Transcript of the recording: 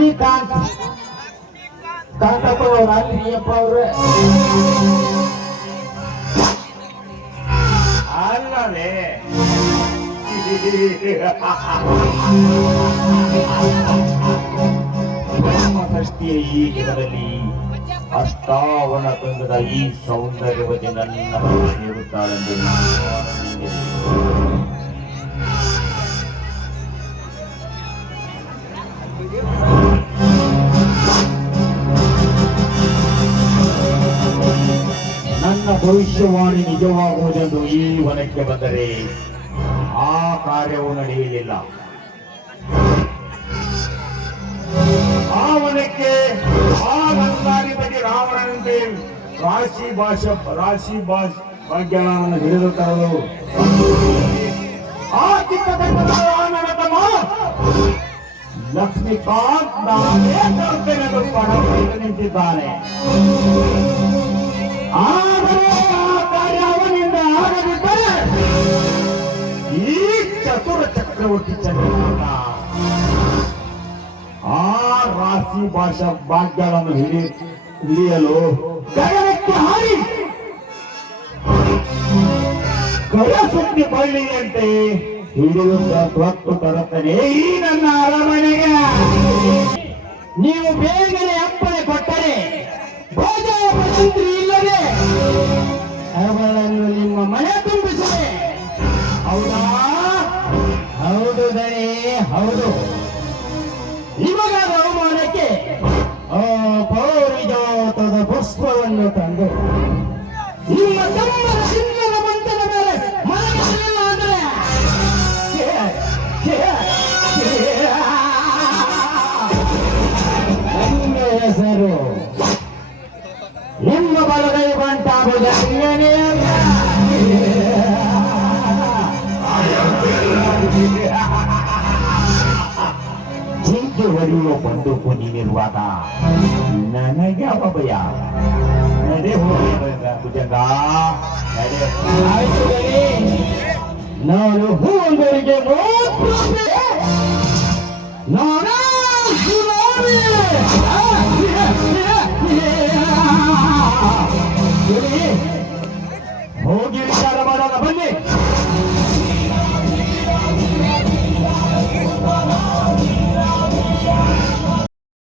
ಶ್ರೀಕಾಂತ್ ಕಾಂತಪ್ಪ ಅವ್ರ ಅಲ್ಲಿಯಪ್ಪ ಅವ್ರೆ ಅಲ್ಲವೇ ಷಷ್ಠಿಯ ಈ ದಿನದಲ್ಲಿ ಅಷ್ಟಾವಣ ತುಂಗದ ಈ ಸೌಂದರ್ಯವತಿ ನನ್ನ ಸೇರುತ್ತಾಳೆಂದು ನನ್ನ ಭವಿಷ್ಯವಾಣಿ ನಿಜವಾಗುವುದೆಂದು ಈ ವನಕ್ಕೆ ಬಂದರೆ ಆ ಕಾರ್ಯವು ನಡೆಯಲಿಲ್ಲ. ಆ ವನಕ್ಕೆ ಆ ಗಂಗಾಧಿಪತಿ ರಾವಣನಂತೆ ರಾಶಿ ಭಾಗ್ಯಗಳನ್ನು ಹಿಡಿದು ತರಲು ಆ ನನ್ನ ತಮ್ಮ ಲಕ್ಷ್ಮೀಕಾಂತ್ ನಾನೇ ತರುತ್ತೇನೆಂದು ಪಣ ನಿಂತಿದ್ದಾನೆ. ಆದರೆ ಆ ಕಾರ್ಯ ಅವನಿಂದ ಆಗದಿದ್ದರೆ ಈ ಚತುರ ಚಕ್ರವರ್ತಿ ಚಂದ್ರನಾಥ ಆ ರಾಶಿ ಭಾಗ್ಯಗಳನ್ನು ಹಿಡಿಯಲು ಗಗನಕ್ಕೆ ಹಾರಿ ಕಳ ಸುದ್ದಿ ಬಳ್ಳಿಯಂತೆ ಹಿಡಿದು ಹೊತ್ತು ತರುತ್ತೇನೆ ಈ ನನ್ನ ಅರಮನೆಗೆ. ನೀವು ಬೇಗನೆ ಅಪ್ಪಣೆ ಕೊಟ್ಟರೆ ಭೋಜನಪತಿ ಇಲ್ಲದೆ ಅವಳನ್ನು ನಿಮ್ಮ ಮನೆ ತುಂಬಿಸಿದೆ. ಹೌದಾ? ಹೌದು ದಣಿ, ಹೌದು. ನಿಮಗಾದ ಅವಮಾನಕ್ಕೆ ಪೌರಿಜಾತದ ಪುಷ್ಪವನ್ನು ತಂದು ನಿಮ್ಮ ತಮ್ಮನ ಚಿನ್ನದ ಮಂಟದ ಮೇಲೆ ಮಲಗಿಸಲಿಲ್ಲ ಅಂದ್ರೆ ನನ್ನ ಹೆಸರು ನಿಮ್ಮ ಬಲಗೈ ಬಂಟಾಗುವುದೇ ಜಿಂಕೆ ಹೊಡೆಯುವ ಬಂದೂಕು ನೀನಿರುವಾಗ ನನಗೆ ಅವ ಭಯ. ನಡೆ ಭುಜಂಗ ನಡೆ. ನಾನು ಹೂವೊಂದರಿಗೆ 30